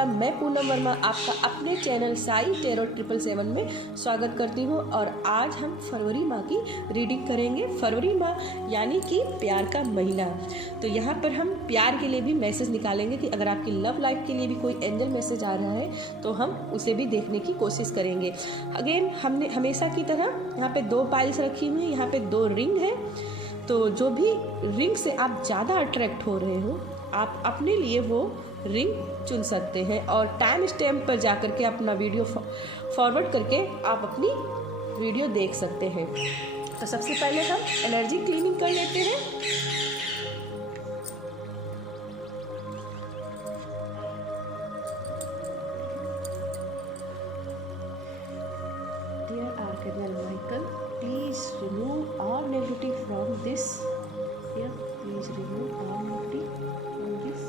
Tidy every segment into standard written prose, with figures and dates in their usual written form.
नमस्कार, मैं पूनम वर्मा आपका अपने चैनल साई टेरो 777 में स्वागत करती हूँ। और आज हम फरवरी माह की रीडिंग करेंगे। फरवरी माह यानी कि प्यार का महीना। तो यहाँ पर हम प्यार के लिए भी मैसेज निकालेंगे कि अगर आपकी लव लाइफ के लिए भी कोई एंजल मैसेज आ रहा है तो हम उसे भी देखने की कोशिश करेंगे। अगेन हमने हमेशा की तरह यहाँ पे 2 पाइल्स रखी हुई हैं, यहाँ पे 2 रिंग है। तो जो भी रिंग से आप ज़्यादा अट्रैक्ट हो रहे हो आप अपने लिए वो रिंग चुन सकते हैं और टाइम स्टैम्प पर जा कर के अपना वीडियो फॉरवर्ड करके आप अपनी वीडियो देख सकते हैं। तो सबसे पहले हम एनर्जी क्लीनिंग कर लेते हैं। Dear Archangel Michael, please remove all negativity from this. Here, please remove all negativity from this.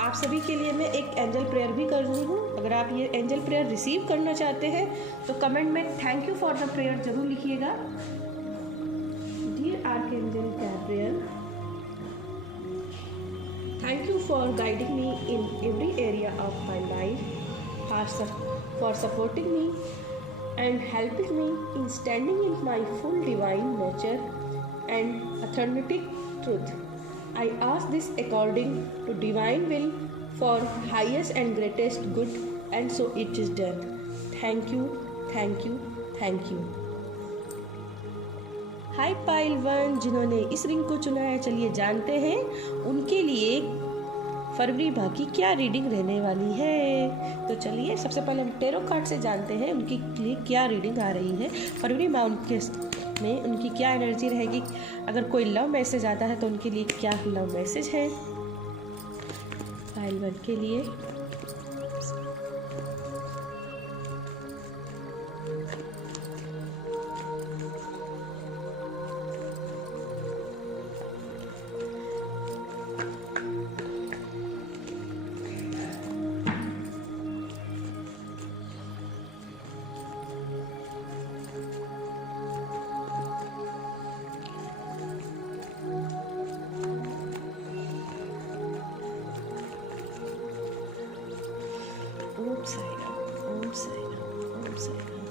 आप सभी के लिए मैं एक एंजल प्रेयर भी कर रही हूँ। अगर आप ये एंजल प्रेयर रिसीव करना चाहते हैं तो कमेंट में thank you for the prayer जरूर लिखिएगा। Dear archangel Gabriel, thank you for guiding me in every area of my life, for supporting me and helping me in standing in my full divine nature and authentic truth. I ask this according to divine will for highest and greatest good, and so it is done. Thank you, thank you, thank you. Hi pile 1 जिन्होंने इस ring को चुना है, चलिए जानते हैं उनके लिए फरवरी माह की क्या रीडिंग रहने वाली है। तो चलिए सबसे पहले हम टेरो कार्ड से जानते हैं उनके लिए क्या रीडिंग आ रही है। फरवरी माह में उनकी क्या एनर्जी रहेगी। अगर कोई लव मैसेज आता है तो उनके लिए क्या लव मैसेज है फाइल 1 के लिए। ओम साई राम, ओम साई राम, ओम साई राम।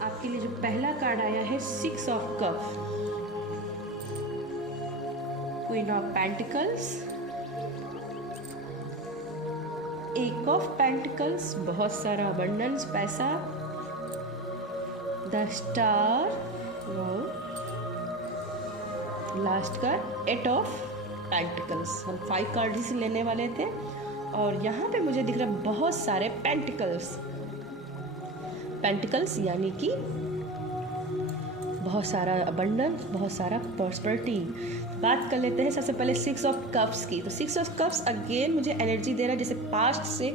आपके लिए जो पहला कार्ड आया है 6 of cup, queen of pentacles, एक ऑफ पेंटिकल्स, बहुत सारा अबंडेंस पैसा, the star, last card 8 of pentacles. हम 5 कार्ड ही लेने वाले थे और यहाँ पे मुझे दिख रहा है बहुत सारे पेंटिकल्स। पेंटिकल्स यानी कि बहुत सारा अबंडेंस, बहुत सारा प्रॉस्पेरिटी। बात कर लेते हैं सबसे पहले 6 ऑफ कप्स की। तो 6 ऑफ कप्स अगेन मुझे एनर्जी दे रहा है जैसे पास्ट से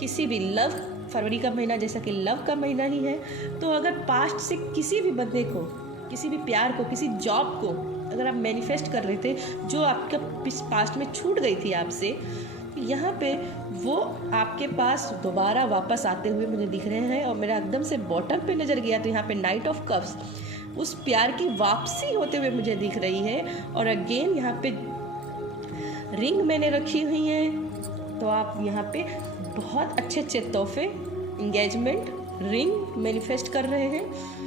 किसी भी लव, फरवरी का महीना जैसा कि लव का महीना ही है। तो अगर पास्ट से किसी भी बंदे को, किसी भी प्यार को, किसी जॉब को अगर आप मैनिफेस्ट कर रहे थे जो आपका पास्ट में छूट गई थी आपसे, यहाँ पे वो आपके पास दोबारा वापस आते हुए मुझे दिख रहे हैं। और मेरा एकदम से बॉटम पे नज़र गया तो यहाँ पे नाइट ऑफ कप्स, उस प्यार की वापसी होते हुए मुझे दिख रही है। और अगेन यहाँ पे रिंग मैंने रखी हुई है। तो आप यहाँ पे बहुत अच्छे अच्छे तोहफे, इंगेजमेंट, रिंग मैनिफेस्ट कर रहे हैं।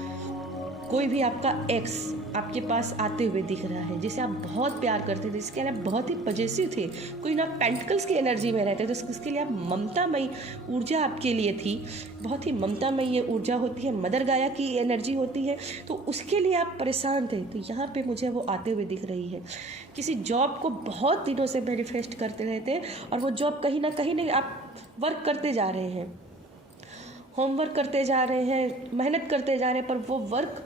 कोई भी आपका एक्स आपके पास आते हुए दिख रहा है जिसे आप बहुत प्यार करते थे, जिसके लिए आप बहुत ही पजेसिव थे, कोई ना पेंटिकल्स की एनर्जी में रहते थे, तो इसके लिए आप ममतामयी ऊर्जा आपके लिए थी। बहुत ही ममतामयी ये ऊर्जा होती है, मदर गाया की एनर्जी होती है। तो उसके लिए आप परेशान थे, तो यहाँ पे मुझे वो आते हुए दिख रही है। किसी जॉब को बहुत दिनों से मैनिफेस्ट करते रहते और वो जॉब कहीं ना कहीं आप वर्क करते जा रहे हैं, होमवर्क करते जा रहे हैं, मेहनत करते जा रहे हैं, पर वो वर्क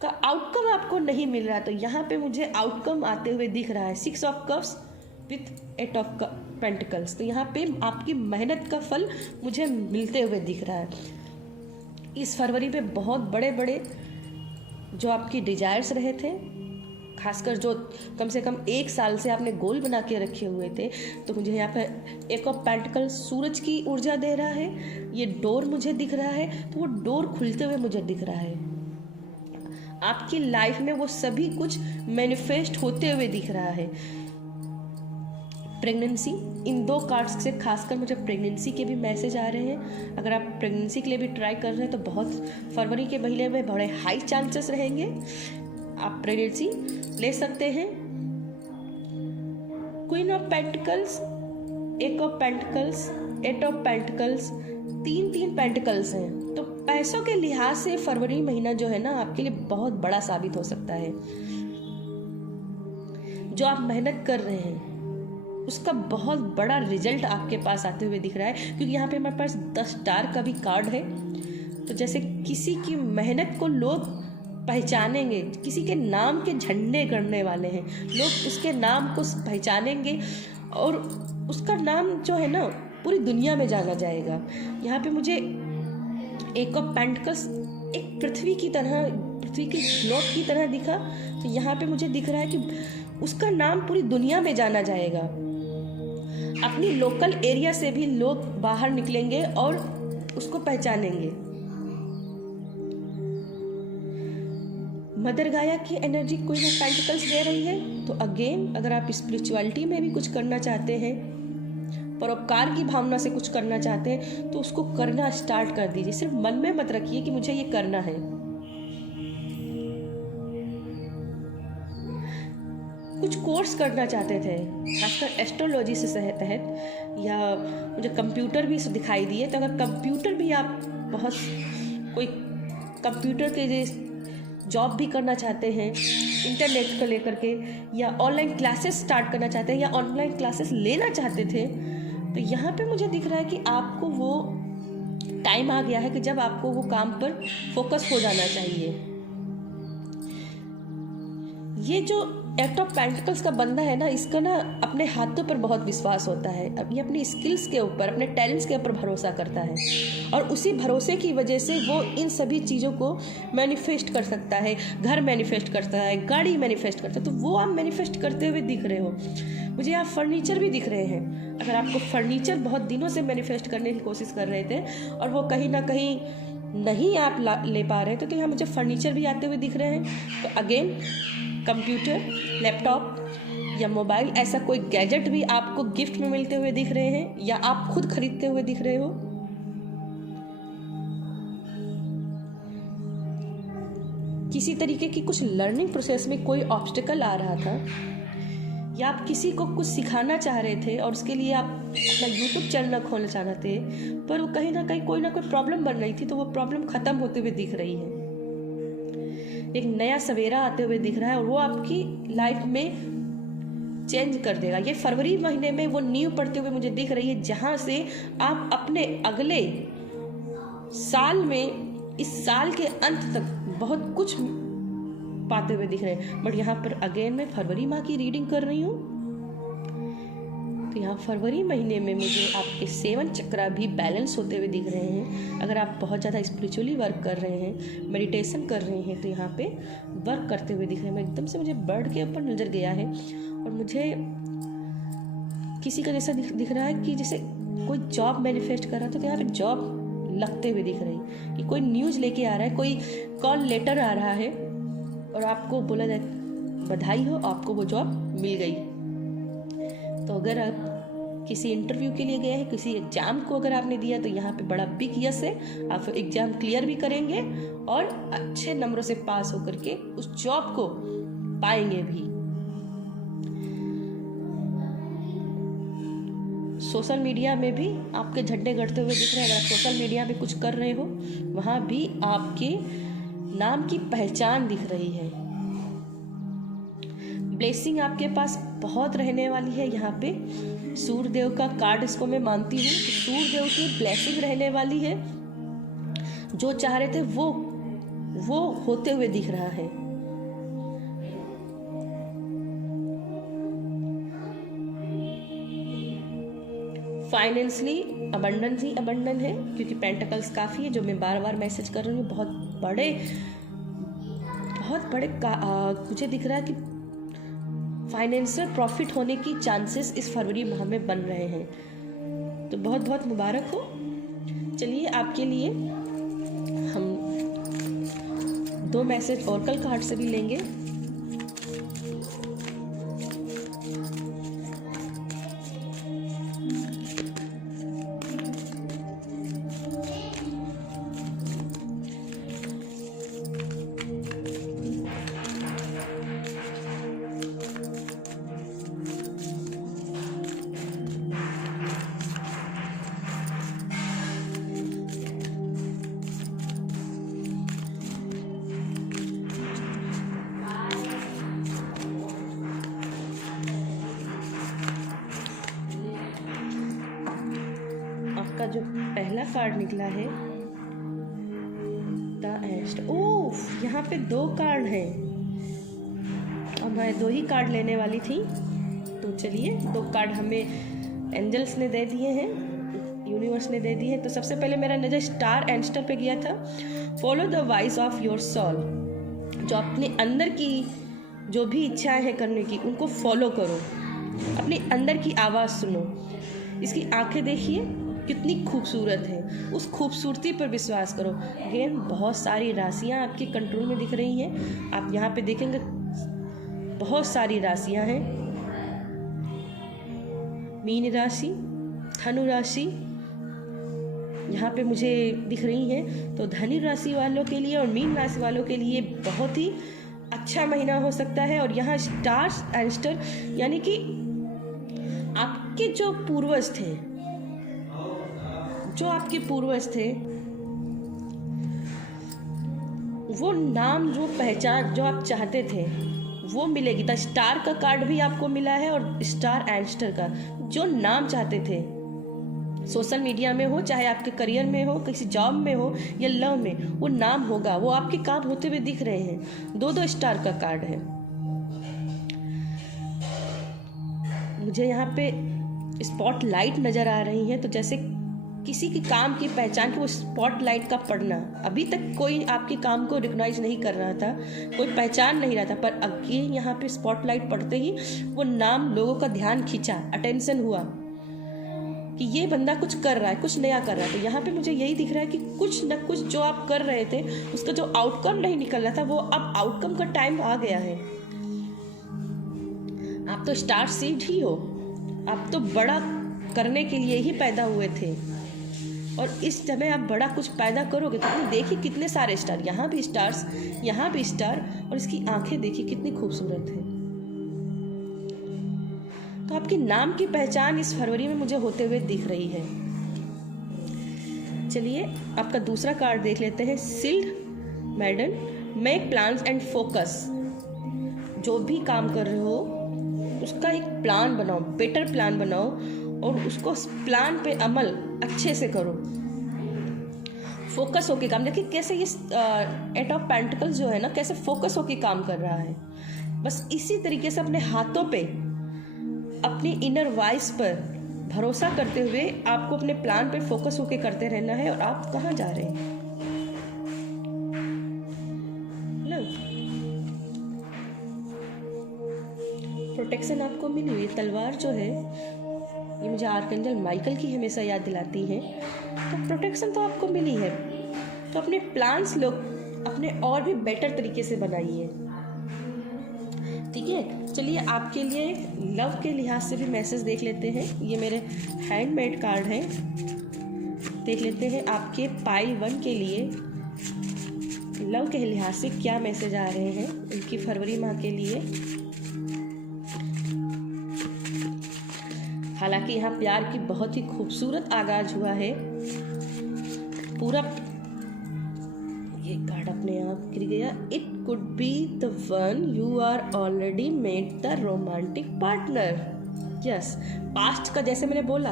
का आउटकम आपको नहीं मिल रहा। तो यहाँ पे मुझे आउटकम आते हुए दिख रहा है। 6 of cups with 8 of pentacles. तो यहाँ पे आपकी मेहनत का फल मुझे मिलते हुए दिख रहा है। इस फरवरी में बहुत बड़े बड़े जो आपकी डिजायर्स रहे थे, खासकर जो कम से कम 1 साल से आपने गोल बना के रखे हुए थे, तो मुझे यहाँ पर 1 ऑफ पेंटिकल सूरज की ऊर्जा दे रहा है। ये डोर मुझे दिख रहा है, तो वो डोर खुलते हुए मुझे दिख रहा है। आपकी लाइफ में वो सभी कुछ मैनिफेस्ट होते हुए दिख रहा है। प्रेगनेंसी, इन 2 कार्ड्स से खासकर मुझे प्रेगनेंसी के भी मैसेज आ रहे हैं। अगर आप प्रेगनेंसी के लिए भी ट्राई कर रहे हैं तो बहुत फरवरी के महीने में बड़े हाई चांसेस रहेंगे, आप प्रेगनेंसी ले सकते हैं। Queen of pentacles, 1 of pentacles, 8 of pentacles, 3 pentacles हैं। तो पैसों के लिहाज से फरवरी महीना जो है ना आपके लिए बहुत बड़ा साबित हो सकता है। जो आप मेहनत कर रहे हैं उसका बहुत बड़ा रिजल्ट आपके पास आते हुए दिख रहा है, क्योंकि यहाँ पे हमारे पास 10 स्टार का भी कार्ड है। तो जैसे किसी की मेहनत को लोग पहचानेंगे, किसी के नाम के झंडे गड़ने वाले हैं, लोग उसके नाम को पहचानेंगे और उसका नाम जो है ना पूरी दुनिया में जाना जाएगा। यहाँ पे मुझे 1 ऑफ पेंटिकल्स एक पृथ्वी की तरह, पृथ्वी की ग्लोब की तरह दिखा। तो यहाँ पे मुझे दिख रहा है कि उसका नाम पूरी दुनिया में जाना जाएगा। अपनी लोकल एरिया से भी लोग बाहर निकलेंगे और उसको पहचानेंगे। मदर गाया की एनर्जी क्वीन ऑफ पेंटिकल्स दे रही है। तो अगेन अगर आप स्पिरिचुअलिटी में भी कुछ करना चाहते हैं, परोपकार की भावना से कुछ करना चाहते हैं, तो उसको करना स्टार्ट कर दीजिए। सिर्फ मन में मत रखिए कि मुझे ये करना है। कुछ कोर्स करना चाहते थे, खासकर एस्ट्रोलॉजी से तहत, या मुझे कंप्यूटर भी दिखाई दिए। तो अगर कंप्यूटर भी आप बहुत कोई कंप्यूटर के जॉब भी करना चाहते हैं इंटरनेट को लेकर के, या ऑनलाइन क्लासेस स्टार्ट करना चाहते हैं, या ऑनलाइन क्लासेस लेना चाहते थे, तो यहाँ पे मुझे दिख रहा है कि आपको वो टाइम आ गया है कि जब आपको वो काम पर फोकस हो जाना चाहिए। ये जो 8 ऑफ पेंटिकल्स का बंदा है ना, इसका ना अपने हाथों पर बहुत विश्वास होता है। अब ये अपनी स्किल्स के ऊपर, अपने टैलेंट्स के ऊपर भरोसा करता है, और उसी भरोसे की वजह से वो इन सभी चीज़ों को मैनिफेस्ट कर सकता है। घर मैनिफेस्ट करता है, गाड़ी मैनिफेस्ट करता है। तो वो आप मैनिफेस्ट करते हुए दिख रहे हो। मुझे यहाँ फर्नीचर भी दिख रहे हैं। अगर आपको फर्नीचर बहुत दिनों से मैनिफेस्ट करने की कोशिश कर रहे थे और वो कहीं ना कहीं नहीं आप ले पा रहे थे, तो यहाँ मुझे फर्नीचर भी आते हुए दिख रहे हैं। तो अगेन कंप्यूटर, लैपटॉप या मोबाइल, ऐसा कोई गैजेट भी आपको गिफ्ट में मिलते हुए दिख रहे हैं, या आप खुद खरीदते हुए दिख रहे हो। किसी तरीके की कुछ लर्निंग प्रोसेस में कोई ऑब्स्टिकल आ रहा था, या आप किसी को कुछ सिखाना चाह रहे थे और उसके लिए आप अपना यूट्यूब चैनल खोलना चाह रहे थे, पर वो कहीं ना कहीं कोई ना कोई प्रॉब्लम बन रही थी, तो वो प्रॉब्लम ख़त्म होते हुए दिख रही है। एक नया सवेरा आते हुए दिख रहा है और वो आपकी लाइफ में चेंज कर देगा। ये फरवरी महीने में वो नींव पड़ते हुए मुझे दिख रही है, जहाँ से आप अपने अगले साल में, इस साल के अंत तक बहुत कुछ पाते हुए दिख रहे हैं। बट यहाँ पर अगेन मैं फरवरी माह की रीडिंग कर रही हूँ, तो यहाँ फरवरी महीने में मुझे आपके 7 चक्रा भी बैलेंस होते हुए दिख रहे हैं। अगर आप बहुत ज़्यादा स्पिरिचुअली वर्क कर रहे हैं, मेडिटेशन कर रहे हैं, तो यहाँ पे वर्क करते हुए दिख रहे हैं। मैं एकदम से मुझे बर्ड के ऊपर नज़र गया है और मुझे किसी का जैसा दिख रहा है कि जैसे कोई जॉब मैनिफेस्ट कर रहा था, तो यहाँ पे जॉब लगते हुए दिख रही है कि कोई न्यूज़ लेके आ रहा है, कोई कॉल लेटर आ रहा है और आपको बोला जाए बधाई हो, आपको वो जॉब मिल गई। तो अगर आप किसी इंटरव्यू के लिए गए हैं, किसी एग्ज़ाम को अगर आपने दिया, तो यहाँ पे बड़ा बिग यस है। आप एग्ज़ाम क्लियर भी करेंगे और अच्छे नंबरों से पास होकर के उस जॉब को पाएंगे भी। सोशल मीडिया में भी आपके झंडे गड़ते हुए दिख रहे हैं। अगर आप सोशल मीडिया पे कुछ कर रहे हो, वहाँ भी आपके नाम की पहचान दिख रही है। ब्लेसिंग आपके पास बहुत रहने वाली है। यहाँ पे सूर्य देव का कार्ड इसको मैं मानती हूँ, तो सूर्य देव की ब्लेसिंग रहने वाली है। जो चाह रहे थे वो होते हुए दिख रहा है। फाइनेंशियली अबंडेंस ही अबंडन है, क्योंकि पेंटिकल्स काफ़ी है जो मैं बार बार मैसेज कर रही हूँ। बहुत बड़े मुझे दिख रहा है कि फाइनेंशियल प्रॉफिट होने की चांसेस इस फरवरी माह में बन रहे हैं, तो बहुत बहुत मुबारक हो। चलिए आपके लिए हम 2 मैसेज ओरेकल कार्ड से भी लेंगे। आपका जो पहला कार्ड निकला है द एस्ट। ओह, यहाँ पे 2 कार्ड हैं और मैं 2 ही कार्ड लेने वाली थी, तो चलिए 2 कार्ड हमें एंजल्स ने दे दिए हैं, यूनिवर्स ने दे दिए हैं। तो सबसे पहले मेरा नज़र स्टार एंस्टर पे गया था। Follow the voice of your soul. जो अपने अंदर की जो भी इच्छाएं हैं करने की, उनको फॉलो करो, अपने अंदर की आवाज़ सुनो। इसकी आंखें देखिए कितनी खूबसूरत है, उस खूबसूरती पर विश्वास करो। अगेन बहुत सारी राशियाँ आपके कंट्रोल में दिख रही हैं। आप यहाँ पे देखेंगे बहुत सारी राशियाँ हैं। मीन राशि, धनु राशि यहाँ पे मुझे दिख रही हैं। तो धनु राशि वालों के लिए और मीन राशि वालों के लिए बहुत ही अच्छा महीना हो सकता है। और यहाँ स्टार्स एंस्टर यानी कि आपके जो पूर्वज थे, वो नाम, जो पहचान जो आप चाहते थे वो मिलेगी। तो स्टार का कार्ड भी आपको मिला है और स्टार एंस्टर का, जो नाम चाहते थे, सोशल मीडिया में हो, चाहे आपके करियर में हो, किसी जॉब में हो या लव में, वो नाम होगा, वो आपके काम होते हुए दिख रहे हैं। 2 स्टार का कार्ड है। मुझे यहाँ पे स्पॉटलाइट नज़र आ रही है, तो जैसे किसी के काम की पहचान की वो स्पॉटलाइट का पड़ना। अभी तक कोई आपके काम को रिकॉग्नाइज नहीं कर रहा था, कोई पहचान नहीं रहा था, पर अगे यहाँ पे स्पॉटलाइट पड़ते ही वो नाम लोगों का ध्यान खींचा, अटेंशन हुआ कि ये बंदा कुछ कर रहा है, कुछ नया कर रहा है। तो यहाँ पे मुझे यही दिख रहा है कि कुछ न कुछ जो आप कर रहे थे उसका जो आउटकम नहीं निकल रहा था, वो अब आउटकम का टाइम आ गया है। आप तो स्टार सीड ही हो, आप तो बड़ा करने के लिए ही पैदा हुए थे और इस समय आप बड़ा कुछ पैदा करोगे। तो देखिए कितने सारे स्टार, यहाँ भी स्टार्स, यहाँ भी स्टार, और इसकी आंखें देखिए कितनी खूबसूरत है। तो आपके नाम की पहचान इस फरवरी में मुझे होते हुए दिख रही है। चलिए आपका दूसरा कार्ड देख लेते हैं। Sealed maiden, make plans and focus. जो भी काम कर रहे हो उसका एक प्लान बनाओ, बेटर प्लान बनाओ और उसको प्लान पे अमल अच्छे से करो, फोकस होके काम। देखिए कैसे ये 8 ऑफ पेंटिकल्स जो है ना, कैसे फोकस होके काम कर रहा है। बस इसी तरीके से अपने हाथों पे, अपनी इनर वॉइस पर भरोसा करते हुए आपको अपने प्लान पे फोकस होके करते रहना है। और आप कहाँ जा रहे हैं ना, प्रोटेक्शन आपको मिली हुई। तलवार जो है ये मुझे आर्कएंजल माइकल की हमेशा याद दिलाती है। तो प्रोटेक्शन तो आपको मिली है, तो अपने प्लान्स लोग अपने और भी बेटर तरीके से बनाइए, ठीक है। चलिए आपके लिए लव के लिहाज से भी मैसेज देख लेते हैं। ये मेरे हैंडमेड कार्ड हैं, देख लेते हैं आपके पाइल 1 के लिए लव के लिहाज से क्या मैसेज आ रहे हैं उनकी फरवरी माह के लिए। हालांकि यहाँ प्यार की बहुत ही खूबसूरत आगाज हुआ है। पूरा ये कार्ड अपने आप गिर गया। It could be the one you are already made the romantic partner. Yes, past का जैसे मैंने बोला,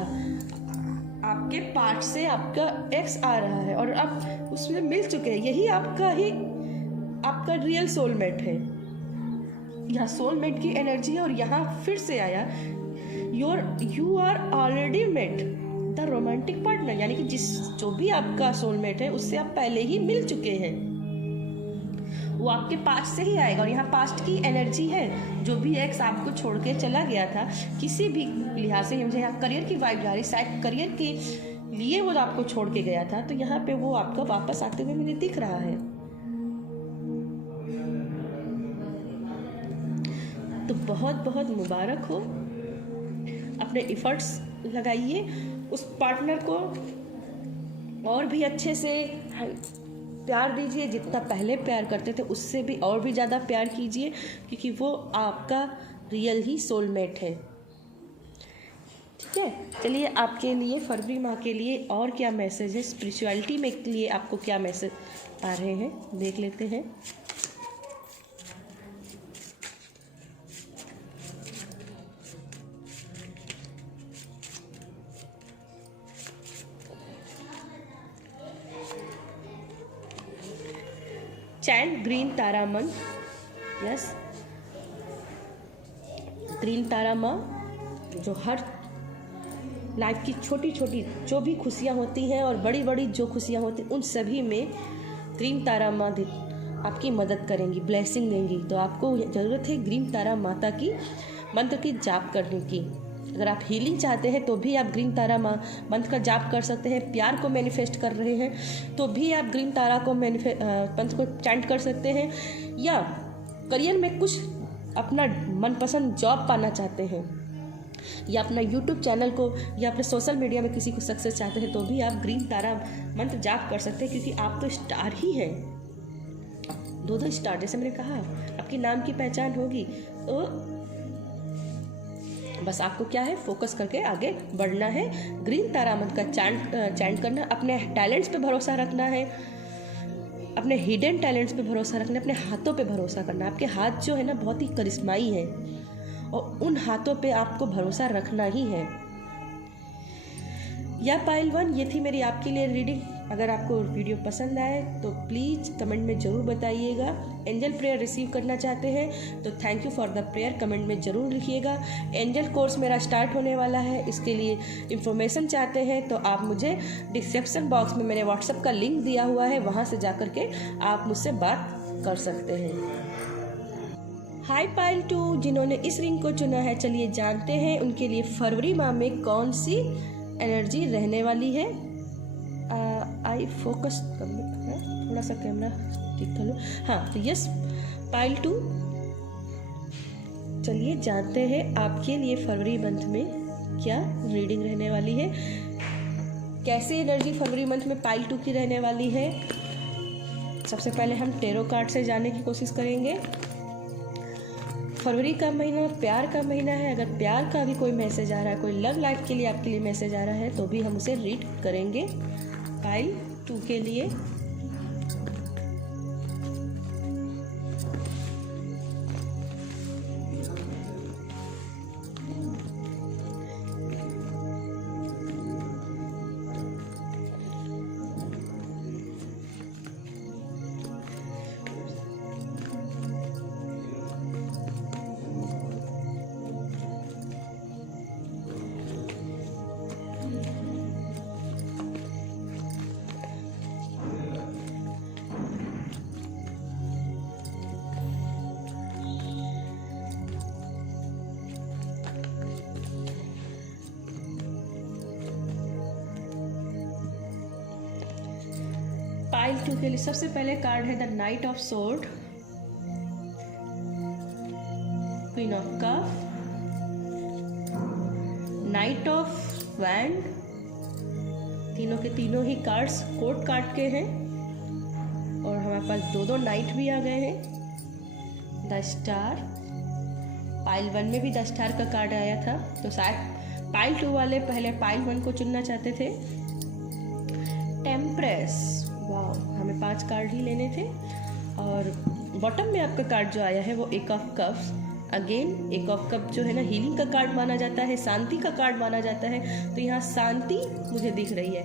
आपके पार्ट से आपका एक्स आ रहा है और आप उसमें मिल चुके हैं। यही आपका रियल सोलमेट है। यहाँ सोलमेट की एनर्जी है और यहाँ फिर से आया you are already met. The romantic partner, यानी कि जो भी आपका सोलमेट है उससे आप पहले ही मिल चुके हैं, वो आपके पास्ट से ही आएगा। और यहाँ पास्ट की एनर्जी है, जो भी एक्स आपको छोड़ के चला गया था किसी भी लिहाज से, मुझे यहाँ करियर की वाइब जा रही, शायद करियर के लिए वो आपको छोड़ के गया था, तो यहाँ पे वो आपका वापस आते हुए मुझे दिख रहा है। तो बहुत बहुत मुबारक हो, अपने एफर्ट्स लगाइए, उस पार्टनर को और भी अच्छे से प्यार दीजिए, जितना पहले प्यार करते थे उससे भी और भी ज़्यादा प्यार कीजिए, क्योंकि वो आपका रियल ही सोलमेट है। ठीक है, चलिए आपके लिए फरवरी माह के लिए और क्या मैसेज है, स्पिरिचुअलिटी में के लिए आपको क्या मैसेज आ रहे हैं देख लेते हैं। चैंट ग्रीन तारा मंत्र, यस, ग्रीन तारा माँ जो हर लाइफ की छोटी छोटी जो भी खुशियाँ होती हैं और बड़ी बड़ी जो खुशियाँ होती हैं उन सभी में ग्रीन तारा माँ आपकी मदद करेंगी, ब्लेसिंग देंगी। तो आपको ज़रूरत है ग्रीन तारा माता की मंत्र की जाप करने की। अगर आप हीलिंग चाहते हैं तो भी आप ग्रीन तारा मंत्र का जाप कर सकते हैं। प्यार को मैनिफेस्ट कर रहे हैं तो भी आप ग्रीन तारा को मंत्र को चैंट कर सकते हैं। या करियर में कुछ अपना मनपसंद जॉब पाना चाहते हैं, या अपना यूट्यूब चैनल को या अपने सोशल मीडिया में किसी को सक्सेस चाहते हैं, तो भी आप ग्रीन तारा मंत्र जाप कर सकते हैं, क्योंकि आप तो स्टार ही हैं, दो स्टार। जैसे मैंने कहा आपकी नाम की पहचान होगी, तो बस आपको क्या है, फोकस करके आगे बढ़ना है, ग्रीन तारा मंत्र का चैंट करना, अपने टैलेंट्स पे भरोसा रखना है, अपने हिडन टैलेंट्स पे भरोसा रखना, अपने हाथों पे भरोसा करना। आपके हाथ जो है ना बहुत ही करिश्माई है और उन हाथों पे आपको भरोसा रखना ही है। या पाइल 1, ये थी मेरी आपके लिए रीडिंग। अगर आपको वीडियो पसंद आए तो प्लीज़ कमेंट में ज़रूर बताइएगा। एंजल प्रेयर रिसीव करना चाहते हैं तो thank you for the prayer comment में ज़रूर लिखिएगा। एंजल कोर्स मेरा स्टार्ट होने वाला है, इसके लिए इन्फॉर्मेशन चाहते हैं तो आप मुझे डिस्क्रिप्शन बॉक्स में मेरे व्हाट्सएप का लिंक दिया हुआ है, वहाँ से जा कर के आप मुझसे बात कर सकते हैं। हाई पाइल 2 जिन्होंने इस रिंग को चुना है, चलिए जानते हैं उनके लिए फरवरी माह में कौन सी एनर्जी रहने वाली है। आई फोकस थोड़ा सा कैमरा ठीक कर लो। हाँ, तो यस पाइल 2, चलिए जानते हैं आपके लिए फरवरी मंथ में क्या रीडिंग रहने वाली है, कैसे एनर्जी फरवरी मंथ में पाइल 2 की रहने वाली है। सबसे पहले हम टेरो कार्ड से जानने की कोशिश करेंगे। फरवरी का महीना प्यार का महीना है। अगर प्यार का भी कोई मैसेज आ रहा है, कोई लव लाइफ के लिए आपके लिए मैसेज आ रहा है, तो भी हम उसे रीड करेंगे पाइल 2 के लिए। पाइल 2 के लिए सबसे पहले कार्ड है the night of sword, queen of cup, night of wand. तीनों के तीनों ही कार्ड्स कोर्ट कार्ड के हैं और हमारे पास दो नाइट भी आ गए हैं। द स्टार, पाइल 1 में भी द स्टार का कार्ड आया था, तो शायद पाइल 2 वाले पहले पाइल 1 को चुनना चाहते थे। टेम्परेस, वाह, हमें 5 कार्ड ही लेने थे। और बॉटम में आपका कार्ड जो आया है वो एक ऑफ कप्स। अगेन एक ऑफ कप जो है ना हीलिंग का कार्ड माना जाता है, शांति का कार्ड माना जाता है, तो यहाँ शांति मुझे दिख रही है।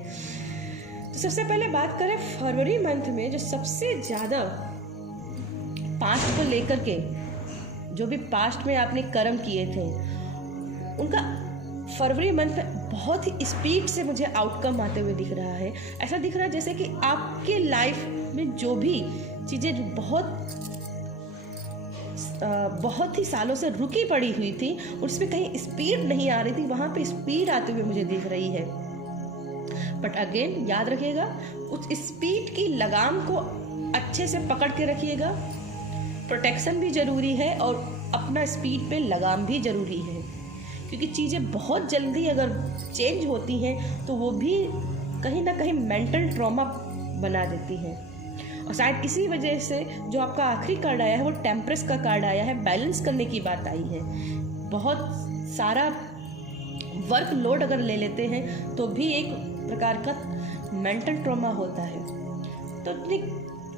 तो सबसे पहले बात करें फरवरी मंथ में जो सबसे ज़्यादा पास्ट को लेकर के, जो भी पास्ट में आपने कर्म किए थे उनका फरवरी मंथ में बहुत ही स्पीड से मुझे आउटकम आते हुए दिख रहा है। ऐसा दिख रहा है जैसे कि आपके लाइफ में जो भी चीज़ें बहुत ही सालों से रुकी पड़ी हुई थी, उसमें कहीं स्पीड नहीं आ रही थी, वहाँ पे स्पीड आते हुए मुझे दिख रही है। बट अगेन याद रखिएगा, उस स्पीड की लगाम को अच्छे से पकड़ के रखिएगा। प्रोटेक्शन भी ज़रूरी है और अपना स्पीड पे लगाम भी ज़रूरी है, क्योंकि चीज़ें बहुत जल्दी अगर चेंज होती हैं तो वो भी कहीं ना कहीं मेंटल ट्रॉमा बना देती हैं। और शायद इसी वजह से जो आपका आखिरी कार्ड आया है वो टेम्परेस का कार्ड आया है, बैलेंस करने की बात आई है। बहुत सारा वर्क लोड अगर ले लेते हैं तो भी एक प्रकार का मेंटल ट्रॉमा होता है। तो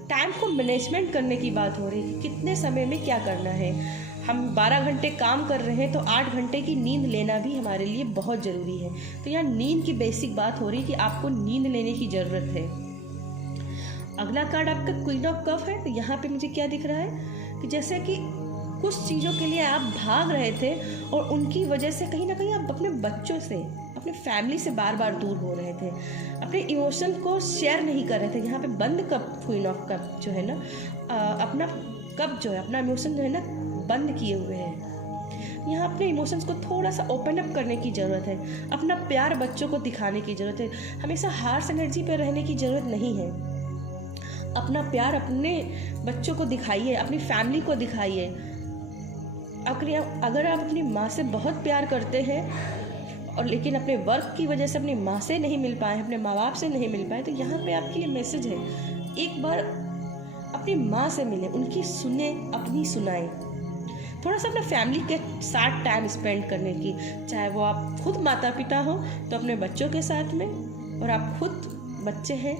टाइम को मैनेजमेंट करने की बात हो रही है कि कितने समय में क्या करना है। हम 12 घंटे काम कर रहे हैं तो 8 घंटे की नींद लेना भी हमारे लिए बहुत ज़रूरी है। तो यहाँ नींद की बेसिक बात हो रही है कि आपको नींद लेने की ज़रूरत है। अगला कार्ड आपका क्वीन ऑफ कप है। तो यहाँ पे मुझे क्या दिख रहा है कि जैसे कि कुछ चीज़ों के लिए आप भाग रहे थे और उनकी वजह से कहीं ना कहीं आप अपने बच्चों से, अपने फैमिली से बार बार दूर हो रहे थे, अपने इमोशन को शेयर नहीं कर रहे थे। यहाँ पे बंद कप, क्वीन ऑफ कप जो है ना, अपना कप जो है, अपना इमोशन जो है ना बंद किए हुए हैं। यहाँ अपने इमोशंस को थोड़ा सा ओपन अप करने की ज़रूरत है। अपना प्यार बच्चों को दिखाने की ज़रूरत है। हमेशा हार्श एनर्जी पे रहने की ज़रूरत नहीं है। अपना प्यार अपने बच्चों को दिखाइए, अपनी फैमिली को दिखाइए। अगर आप अपनी माँ से बहुत प्यार करते हैं और लेकिन अपने वर्क की वजह से अपनी माँ से नहीं मिल पाए, अपने माँ बाप से नहीं मिल पाए, तो यहाँ पे आपके लिए मैसेज है, एक बार अपनी माँ से मिलें, उनकी सुने, अपनी सुनाएं। थोड़ा सा अपना फैमिली के साथ टाइम स्पेंड करने की, चाहे वो आप खुद माता पिता हो तो अपने बच्चों के साथ में, और आप खुद बच्चे हैं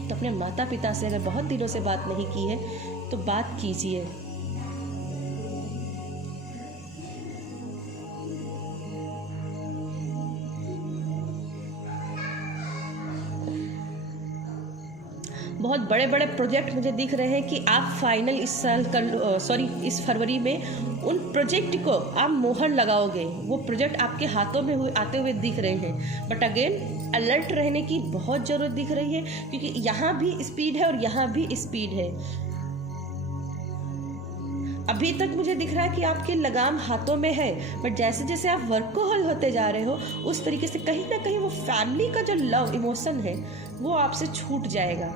तो अपने माता पिता से अगर बहुत दिनों से बात नहीं की है तो बात कीजिए। बहुत बड़े बड़े प्रोजेक्ट मुझे दिख रहे हैं कि आप फाइनल इस साल इस फरवरी में उन प्रोजेक्ट को आप मोहर लगाओगे। वो प्रोजेक्ट आपके हाथों में आते हुए दिख रहे हैं। बट अगेन अलर्ट रहने की बहुत ज़रूरत दिख रही है, क्योंकि यहाँ भी स्पीड है और यहाँ भी स्पीड है। अभी तक मुझे दिख रहा है कि आपकी लगाम हाथों में है, बट जैसे जैसे आप वर्कोहॉल होते जा रहे हो उस तरीके से कहीं ना कहीं वो फैमिली का जो लव इमोशन है वो आपसे छूट जाएगा।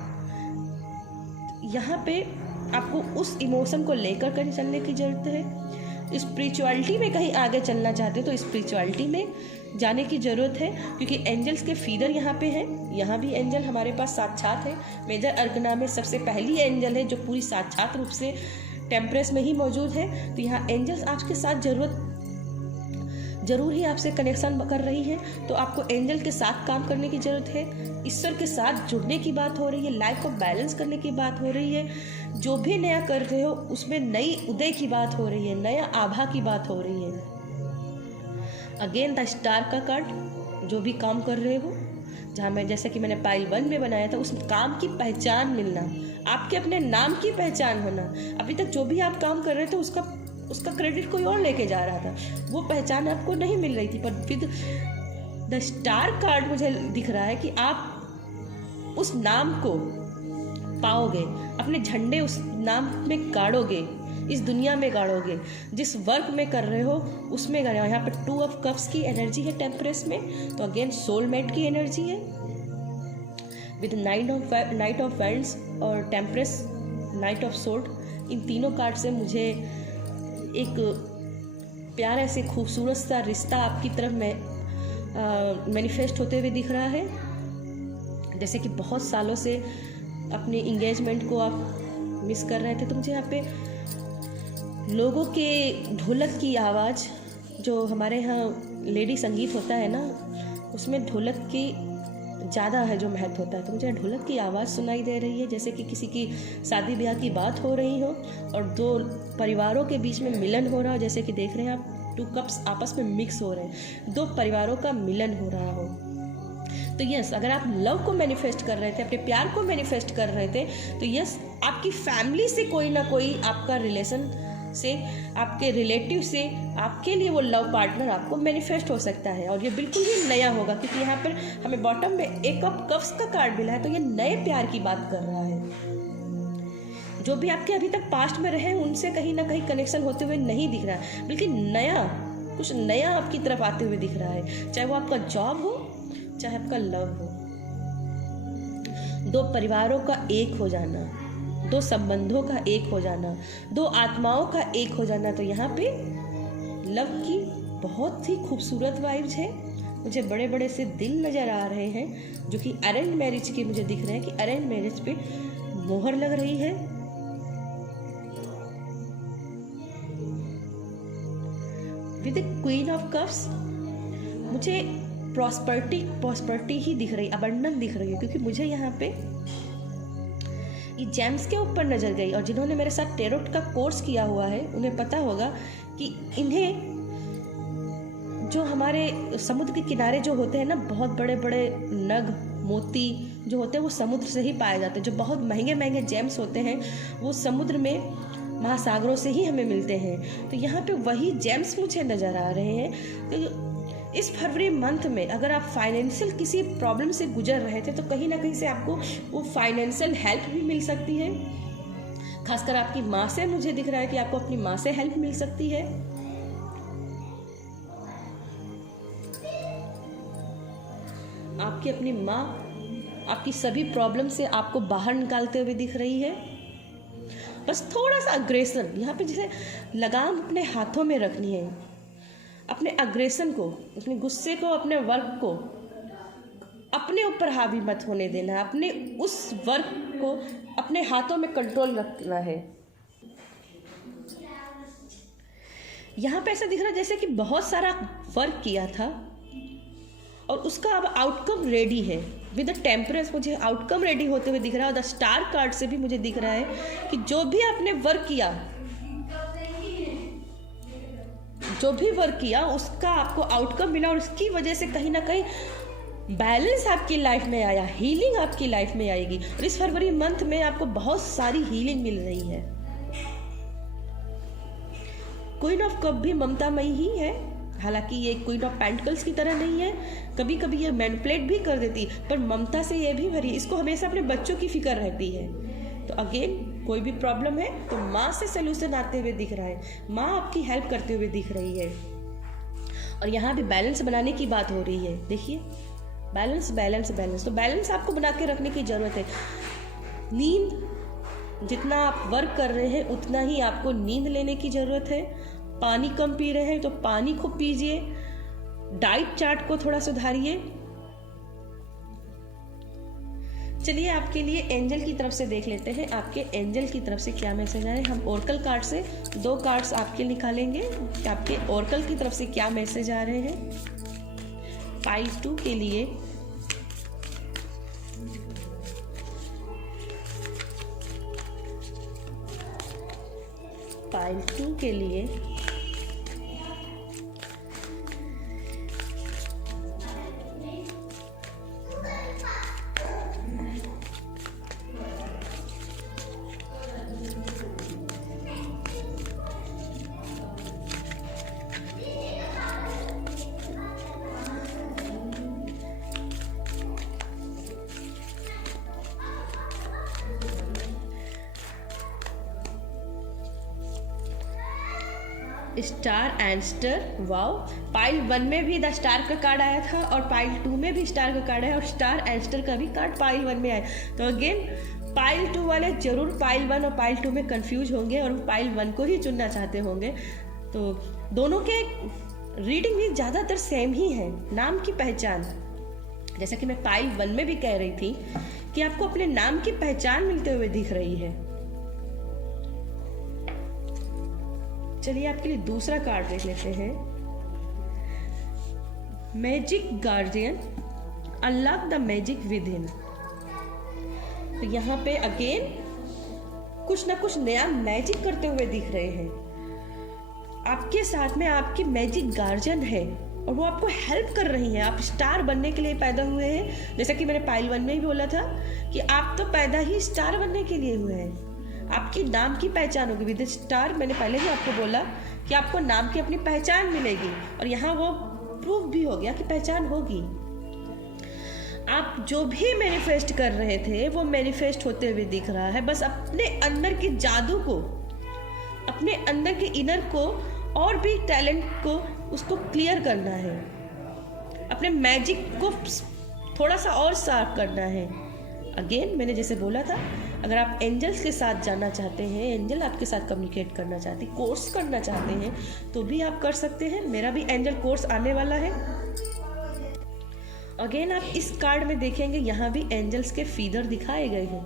यहाँ पे आपको उस इमोशन को लेकर कहीं चलने की ज़रूरत है। स्पिरिचुअलिटी में कहीं आगे चलना चाहते हो तो स्पिरिचुअलिटी में जाने की ज़रूरत है, क्योंकि एंजल्स के फीडर यहाँ पे हैं। यहाँ भी एंजल हमारे पास साक्षात है। मेजर अर्कना में सबसे पहली एंजल है जो पूरी साक्षात रूप से टेम्परेस में ही मौजूद है। तो यहाँ एंजल्स आपके साथ ज़रूर ही आपसे कनेक्शन कर रही है। तो आपको एंजल के साथ काम करने की ज़रूरत है। ईश्वर के साथ जुड़ने की बात हो रही है। लाइफ को बैलेंस करने की बात हो रही है। जो भी नया कर रहे हो उसमें नई उदय की बात हो रही है, नया आभा की बात हो रही है। अगेन द स्टार का कार्ड, जो भी काम कर रहे हो, जहाँ मैं जैसे कि मैंने पाइल 1 में बनाया था, उस काम की पहचान मिलना, आपके अपने नाम की पहचान होना। अभी तक जो भी आप काम कर रहे थे उसका क्रेडिट कोई और लेके जा रहा था, वो पहचान आपको नहीं मिल रही थी। पर विद द स्टार कार्ड मुझे दिख रहा है कि आप उस नाम को पाओगे, अपने झंडे उस नाम में गाड़ोगे, इस दुनिया में गाड़ोगे। जिस वर्क में कर रहे हो उसमें गाड़ो। यहाँ पर 2 ऑफ कप्स की एनर्जी है टेम्परेस में, तो अगेन सोलमेट की एनर्जी है। विद नाइट ऑफ वैंड्स और टेम्परेस नाइट ऑफ सोर्ड, इन तीनों कार्ड से मुझे एक प्यारा से खूबसूरत सा रिश्ता आपकी तरफ में मैनिफेस्ट होते हुए दिख रहा है। जैसे कि बहुत सालों से अपने इंगेजमेंट को आप मिस कर रहे थे। तो मुझे यहाँ पे लोगों के ढोलक की आवाज़, जो हमारे यहाँ लेडी संगीत होता है ना, उसमें ढोलक की ज़्यादा है जो महत्व होता है। तो मुझे ढोलक की आवाज़ सुनाई दे रही है, जैसे कि किसी की शादी ब्याह की बात हो रही हो और 2 परिवारों के बीच में मिलन हो रहा हो। जैसे कि देख रहे हैं आप 2 कप्स आपस में मिक्स हो रहे हैं, 2 परिवारों का मिलन हो रहा हो। तो यस, अगर आप लव को मैनिफेस्ट कर रहे थे, अपने प्यार को मैनिफेस्ट कर रहे थे, तो यस, आपकी फैमिली से कोई ना कोई आपका रिलेशन से, आपके रिलेटिव से आपके लिए वो लव पार्टनर आपको मैनिफेस्ट हो सकता है। और ये बिल्कुल ही नया होगा, क्योंकि यहाँ पर हमें बॉटम में एक ऑफ कप्स का कार्ड मिला है, तो ये नए प्यार की बात कर रहा है। जो भी आपके अभी तक पास्ट में रहे उनसे कहीं ना कहीं कनेक्शन होते हुए नहीं दिख रहा है, बल्कि नया, कुछ नया आपकी तरफ आते हुए दिख रहा है। चाहे वो आपका जॉब हो, चाहे आपका लव हो। दो परिवारों का एक हो जाना, दो संबंधों का एक हो जाना, दो आत्माओं का एक हो जाना। तो यहाँ पे लव की बहुत ही खूबसूरत वाइब्स है। मुझे बड़े बड़े से दिल नज़र आ रहे हैं, जो कि अरेंज मैरिज के मुझे दिख रहे हैं कि अरेंज मैरिज पे मोहर लग रही है। With the queen of cups मुझे प्रॉस्पर्टी ही दिख रही, अबंडन दिख रही है, क्योंकि मुझे यहाँ पे ये जेम्स के ऊपर नज़र गई। और जिन्होंने मेरे साथ टेरोट का कोर्स किया हुआ है उन्हें पता होगा कि इन्हें जो हमारे समुद्र के किनारे जो होते हैं ना, बहुत बड़े बड़े नग मोती जो होते हैं वो समुद्र से ही पाए जाते हैं। जो बहुत महंगे महंगे जेम्स होते हैं वो समुद्र में, महासागरों से ही हमें मिलते हैं। तो यहाँ पे वही जेम्स मुझे नज़र आ रहे हैं। तो इस फरवरी मंथ में अगर आप फाइनेंशियल किसी प्रॉब्लम से गुजर रहे थे, तो कहीं ना कहीं से आपको वो फाइनेंशियल हेल्प भी मिल सकती है। खासकर आपकी माँ से मुझे दिख रहा है कि आपको अपनी माँ से हेल्प मिल सकती है। आपकी अपनी माँ आपकी सभी प्रॉब्लम से आपको बाहर निकालते हुए दिख रही है। बस थोड़ा सा अग्रेशन यहाँ पे, जैसे लगाम अपने हाथों में रखनी है। अपने अग्रेशन को, अपने गुस्से को, अपने वर्क को अपने ऊपर हावी मत होने देना। अपने उस वर्क को अपने हाथों में कंट्रोल रखना है। यहाँ पे ऐसा दिख रहा है जैसे कि बहुत सारा वर्क किया था और उसका अब आउटकम रेडी है। विद द टेम्परेंस मुझे आउटकम रेडी होते हुए दिख रहा है। और द स्टार कार्ड से भी मुझे दिख रहा है कि जो भी आपने वर्क किया, जो भी वर्क किया उसका आपको आउटकम मिला, और उसकी वजह से कहीं ना कहीं बैलेंस आपकी लाइफ में आया, हीलिंग आपकी लाइफ में आएगी। और इस फरवरी मंथ में आपको बहुत सारी हीलिंग मिल रही है। क्वीन ऑफ कप भी ममतामयी ही है, हालांकि ये क्वीन ऑफ पेंटिकल्स की तरह नहीं है। कभी कभी ये मैनिपुलेट भी कर देती, पर ममता से ये भी भरी, इसको हमेशा अपने बच्चों की फिक्र रहती है। तो अगेन कोई भी प्रॉब्लम है तो माँ से सलूशन आते हुए दिख रहा है, माँ आपकी हेल्प करते हुए दिख रही है। और यहाँ भी बैलेंस बनाने की बात हो रही है। देखिए, बैलेंस बैलेंस बैलेंस, तो बैलेंस आपको बना के रखने की ज़रूरत है। नींद, जितना आप वर्क कर रहे हैं उतना ही आपको नींद लेने की ज़रूरत है। पानी कम पी रहे हैं तो पानी खूब पीजिए। डाइट चार्ट को थोड़ा सुधारिए। चलिए आपके लिए एंजल की तरफ से देख लेते हैं, आपके एंजल की तरफ से क्या मैसेज आ रहे हैं। हम ओरेकल कार्ड से 2 कार्ड्स आपके निकालेंगे कि आपके ओरेकल की तरफ से क्या मैसेज आ रहे हैं। पाइल 2 के लिए star and stir. Wow, pile 1 में भी द स्टार का कार्ड आया था और पाइल 2 में भी स्टार का कार्ड है, और स्टार एंड स्टर का भी कार्ड पाइल 1 में आया। तो अगेन पाइल 2 वाले जरूर पाइल 1 और पाइल 2 में कंफ्यूज होंगे और पाइल 1 को ही चुनना चाहते होंगे। तो दोनों के रीडिंग भी ज़्यादातर सेम ही है। नाम की पहचान, जैसा कि मैं पाइल 1 में भी कह रही थी कि आपको अपने नाम की पहचान मिलते हुए दिख रही है। चलिए आपके लिए दूसरा कार्ड देख लेते हैं। Magic guardian, unlock the magic with in. तो यहाँ पे अगेन कुछ ना कुछ नया मैजिक करते हुए दिख रहे हैं। आपके साथ में आपकी मैजिक गार्जियन है और वो आपको हेल्प कर रही है। आप स्टार बनने के लिए पैदा हुए हैं, जैसा कि मैंने पाइल 1 में ही बोला था कि आप तो पैदा ही स्टार बनने के लिए हुए हैं। आपकी नाम की पहचान होगी। विद स्टार मैंने पहले ही आपको बोला कि आपको नाम की अपनी पहचान मिलेगी, और यहाँ वो प्रूफ भी हो गया कि पहचान होगी। आप जो भी मैनिफेस्ट कर रहे थे वो मैनिफेस्ट होते हुए दिख रहा है। बस अपने अंदर के जादू को, अपने अंदर के इनर को और भी टैलेंट को उसको क्लियर करना है, अपने मैजिक को थोड़ा सा और शार्प करना है। अगेन मैंने जैसे बोला था, अगर आप एंजल्स के साथ जाना चाहते हैं, एंजल आपके साथ कम्युनिकेट करना चाहते हैं, कोर्स करना चाहते हैं, तो भी आप कर सकते हैं। मेरा भी एंजल कोर्स आने वाला है। अगेन आप इस कार्ड में देखेंगे यहाँ भी एंजल्स के फीदर दिखाए गए हैं।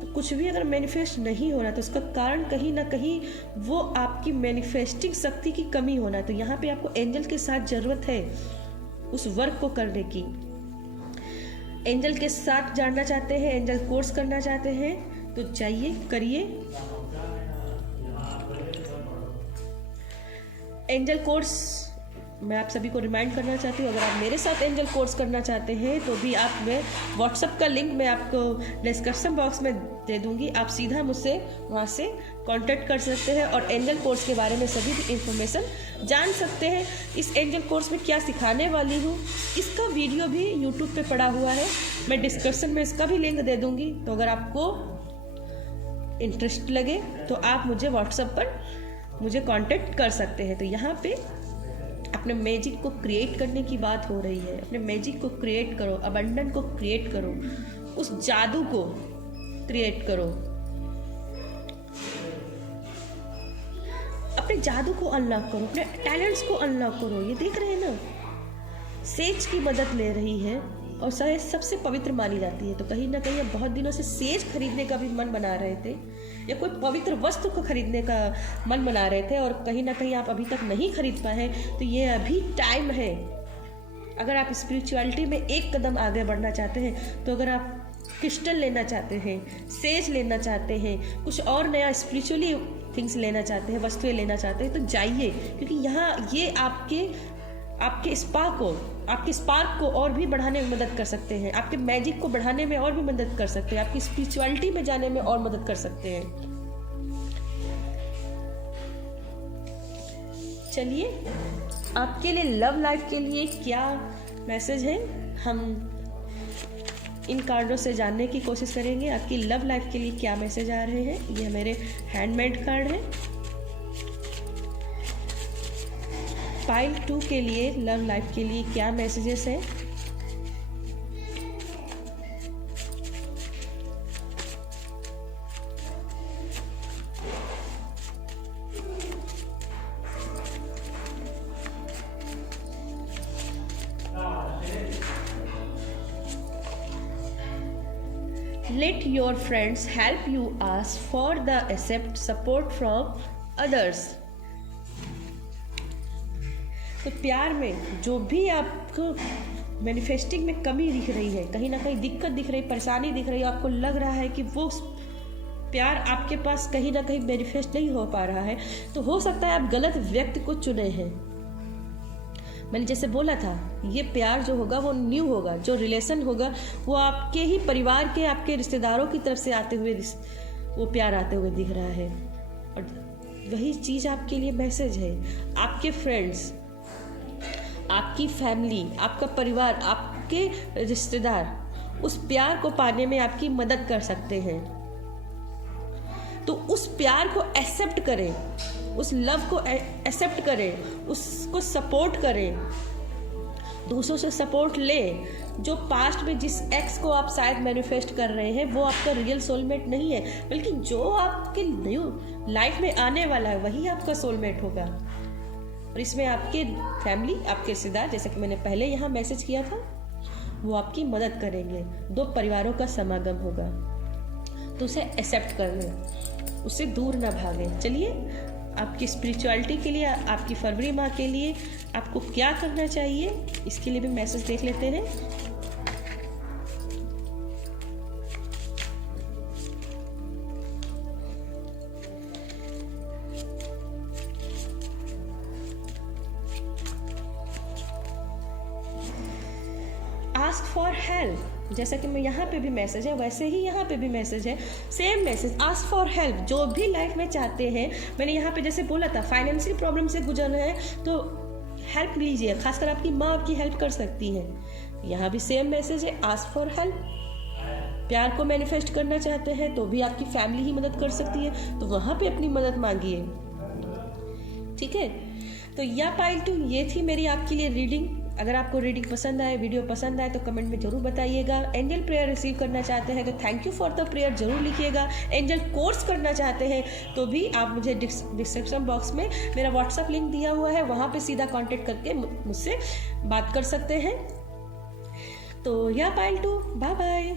तो कुछ भी अगर मैनिफेस्ट नहीं हो रहा तो उसका कारण कहीं ना कहीं वो आपकी मैनिफेस्टिंग शक्ति की कमी होना है। तो यहाँ पे आपको एंजल के साथ ज़रूरत है उस वर्क को करने की। एंजल के साथ जानना चाहते हैं, एंजल कोर्स करना चाहते हैं, तो जाइए करिए। एंजल कोर्स मैं आप सभी को रिमाइंड करना चाहती हूँ, अगर आप मेरे साथ एंजल कोर्स करना चाहते हैं तो भी आप, मैं व्हाट्सएप का लिंक मैं आपको डिस्क्रिप्शन बॉक्स में दे दूँगी। आप सीधा मुझसे वहाँ से कांटेक्ट कर सकते हैं और एंजल कोर्स के बारे में सभी भी इंफॉर्मेशन जान सकते हैं। इस एंजल कोर्स में क्या सिखाने वाली हूँ, इसका वीडियो भी यूट्यूब पे पड़ा हुआ है, मैं डिस्क्रिप्शन में इसका भी लिंक दे दूँगी। तो अगर आपको इंटरेस्ट लगे तो आप मुझे व्हाट्सएप पर मुझे कांटेक्ट कर सकते हैं। तो यहाँ पे अपने मैजिक को क्रिएट करने की बात हो रही है। अपने मैजिक को क्रिएट करो, अबंडेंट को क्रिएट करो, उस जादू को क्रिएट करो, अपने जादू को अनलॉक करो, अपने टैलेंट्स को अनलॉक करो। ये देख रहे हैं ना, सेज की मदद ले रही है और सेज सबसे पवित्र मानी जाती है। तो कहीं ना कहीं अब बहुत दिनों से सेज खरीदने का भी मन बना रहे थे, या कोई पवित्र वस्तु को खरीदने का मन बना रहे थे और कहीं ना कहीं आप अभी तक नहीं खरीद पाए हैं, तो ये अभी टाइम है। अगर आप स्पिरिचुअलिटी में एक कदम आगे बढ़ना चाहते हैं, तो अगर आप क्रिस्टल लेना चाहते हैं, सेज लेना चाहते हैं, कुछ और नया स्पिरिचुअली थिंग्स लेना चाहते हैं, वस्तुएं लेना चाहते हैं, तो जाइए। क्योंकि यहाँ ये आपके स्पार्क को और भी बढ़ाने में मदद कर सकते हैं, आपके मैजिक को बढ़ाने में और भी मदद कर सकते हैं, आपकी स्पिरिचुअलिटी में जाने में और मदद कर सकते हैं। चलिए, आपके लिए लव लाइफ के लिए क्या मैसेज है, हम इन कार्डों से जानने की कोशिश करेंगे। आपकी लव लाइफ के लिए क्या मैसेज आ रहे हैं। ये मेरे हैंडमेड कार्ड है। पाइल 2 के लिए लव लाइफ के लिए क्या मैसेजेस हैं। Let your friends help you ask for the accept support from others। तो प्यार में जो भी आपको मैनिफेस्टिंग में कमी दिख रही है, कहीं ना कहीं दिक्कत दिख रही है, परेशानी दिख रही है, आपको लग रहा है कि वो प्यार आपके पास कहीं ना कहीं मैनिफेस्ट नहीं हो पा रहा है, तो हो सकता है आप गलत व्यक्ति को चुने हैं। मैंने जैसे बोला था, ये प्यार जो होगा वो न्यू होगा, जो रिलेशन होगा वो आपके ही परिवार के, आपके रिश्तेदारों की तरफ से आते हुए वो प्यार आते हुए दिख रहा है। और वही चीज़ आपके लिए मैसेज है। आपके फ्रेंड्स, आपकी फैमिली, आपका परिवार, आपके रिश्तेदार उस प्यार को पाने में आपकी मदद कर सकते हैं। तो उस प्यार को एक्सेप्ट करें, उस लव को एक्सेप्ट करें, उसको सपोर्ट करें, दूसरों से सपोर्ट लें। जो पास्ट में जिस एक्स को आप शायद मैनिफेस्ट कर रहे हैं वो आपका रियल सोलमेट नहीं है, बल्कि जो आपके न्यू लाइफ में आने वाला है वही आपका सोलमेट होगा। और इसमें आपके फैमिली, आपके रिश्तेदार, जैसे कि मैंने पहले यहाँ मैसेज किया था, वो आपकी मदद करेंगे। दो परिवारों का समागम होगा, तो उसे एक्सेप्ट कर लें, उससे दूर ना भागें। चलिए, आपकी स्पिरिचुअलिटी के लिए, आपकी फरवरी माह के लिए आपको क्या करना चाहिए, इसके लिए भी मैसेज देख लेते हैं। Ask for help। जैसा कि मैं यहाँ पे भी मैसेज है वैसे ही यहाँ पे भी मैसेज है, same message, ask for help. जो भी लाइफ में चाहते हैं, मैंने यहाँ पे जैसे बोला था फाइनेंशियल प्रॉब्लम से गुजर रहे हैं तो हेल्प लीजिए, खासकर आपकी माँ आपकी हेल्प कर सकती है। यहाँ भी सेम मैसेज है, आस्क फॉर हेल्प। प्यार को मैनिफेस्ट करना चाहते हैं तो भी आपकी फैमिली ही मदद कर सकती है, तो वहाँ पे अपनी मदद मांगिए। ठीक है, तो या पाइल 2 ये थी मेरी आपके लिए रीडिंग। अगर आपको रीडिंग पसंद आए, वीडियो पसंद आए तो कमेंट में जरूर बताइएगा। एंजल प्रेयर रिसीव करना चाहते हैं तो thank you for the prayer जरूर लिखिएगा। एंजल कोर्स करना चाहते हैं तो भी आप मुझे डिस्क्रिप्शन बॉक्स में मेरा व्हाट्सअप लिंक दिया हुआ है, वहाँ पे सीधा कांटेक्ट करके मुझसे बात कर सकते हैं। तो या पाइल 2 बाय बाय।